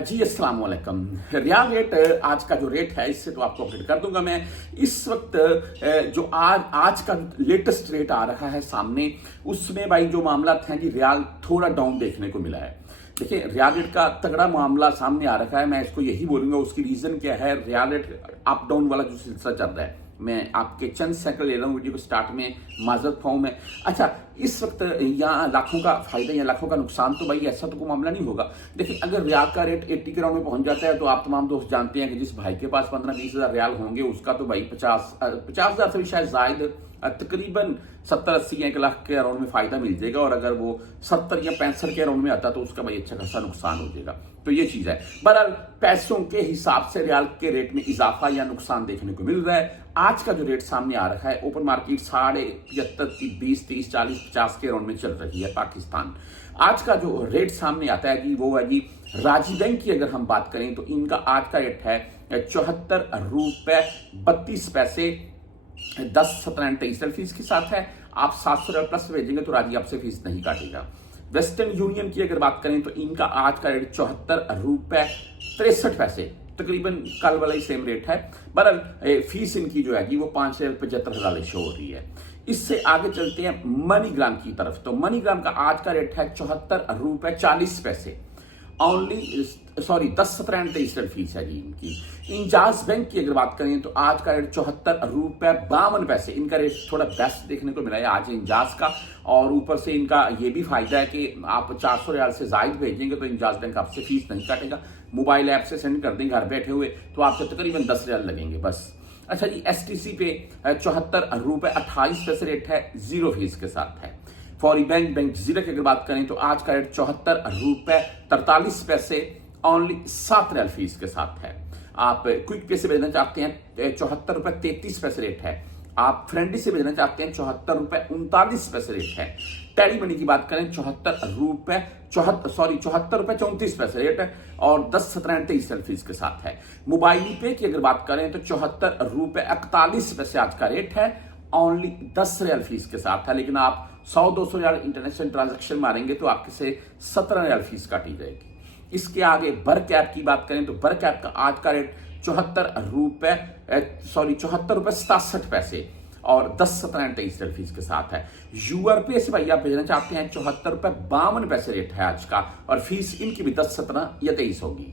जी अस्सलाम वालेकुम। रियाल रेट आज का जो रेट है इससे तो आपको अपडेट कर दूंगा मैं। इस वक्त जो आज का लेटेस्ट रेट आ रहा है सामने, उसमें भाई जो मामला हैं कि रियाल थोड़ा डाउन देखने को मिला है। देखिए रियाल रेट का तगड़ा मामला सामने आ रखा है, मैं इसको यही बोलूंगा। उसकी रीजन क्या है? रियाल रेट अप डाउन वाला जो सिलसिला चल रहा है, मैं आपके चंद सेकंड ले रहा हूँ वीडियो को स्टार्ट में, माजरत खाऊं मैं। अच्छा, इस वक्त यहाँ लाखों का फायदा या लाखों का नुकसान, तो भाई ऐसा तो कोई मामला नहीं होगा। देखिए अगर रियाल का रेट 80 के राउंड में पहुंच जाता है तो आप तमाम दोस्त जानते हैं कि जिस भाई के पास 15-20 हजार रियाल होंगे उसका तो भाई 50,000 से भी शायद जायद तकरीबन 70-80 या 1 लाख के अराउंड में फायदा मिल जाएगा। और अगर वो 70 या 65 के अराउंड में आता तो उसका भाई अच्छा खासा नुकसान हो जाएगा। तो ये चीज है। बहरहाल पैसों के हिसाब से रियाल के रेट में इजाफा या नुकसान देखने को मिल रहा है। आज का जो रेट सामने आ रहा है, ओपन मार्केट 75.5 की 20, 30, 40, 50 के अराउंड में चल रही है पाकिस्तान। आज का जो रेट सामने आता है कि वो है जी, राजी बैंक की अगर हम बात करें तो इनका आज का रेट है 74 रुपए 32 पैसे 10.17 फीस के साथ है। आप 700 रियाल प्लस भेजेंगे तो राजी आपसे फीस नहीं काटेगा। वेस्टर्न यूनियन की अगर बात करें तो इनका आज का रेट 74 रुपए 63 पैसे, तकरीबन कल वाला ही सेम रेट है। बहरहाल फीस इनकी जो है वो 5,75 शो हो रही है। इससे आगे चलते हैं मनीग्राम की तरफ। तो मनीग्राम का आज का रेट है 74 रुपए 40 पैसे, ओनली 10.17 फीस है जी इनकी। इंजाज बैंक की अगर बात करें तो आज का रेट 74 रुपए 52 पैसे। इनका रेट थोड़ा बेस्ट देखने को मिला है आज इंजाज का। और ऊपर से इनका ये भी फायदा है कि आप 400 रियाल से जायद भेजेंगे तो इंजाज बैंक आपसे फीस नहीं काटेगा। मोबाइल ऐप से सेंड कर देंगे घर बैठे हुए तो आपसे तकरीबन 10 रियाल लगेंगे बस। अच्छा जी, STC पे 74 रुपए 28 पैसे रेट है, 0 फीस के साथ है। फॉरी बैंक जीरा की अगर बात करें तो आज का रेट 74 रुपए 43 पैसे, ओनली 7 रियाल फीस के साथ है। आप क्विक पे से भेजना चाहते हैं 74 रुपए 33 पैसे रेट है। आप फ्रेंडली से भेजना चाहते हैं 74 रुपए 39 पैसे रेट है। टेली मनी की बात करें 74 रुपए 34 पैसे रेट है और 10.17 फीस के साथ है। मोबाइल पे की अगर बात करें तो 74 रुपए 41 पैसे आज का रेट है, ओनली 10 रियाल फीस के साथ है। लेकिन आप 100-200 रियाल इंटरनेशनल ट्रांजैक्शन मारेंगे तो आपके से 17 रियाल फीस काटी जाएगी। इसके आगे बर कैप की बात करें तो बर कैप का आज का रेट 74 रुपए 67 पैसे और 10.23 फीस के साथ है। यूआरपी से भाई आप भेजना चाहते हैं 74 रुपए 52 पैसे रेट है आज का, और फीस इनकी भी 10, 17 या 23 होगी।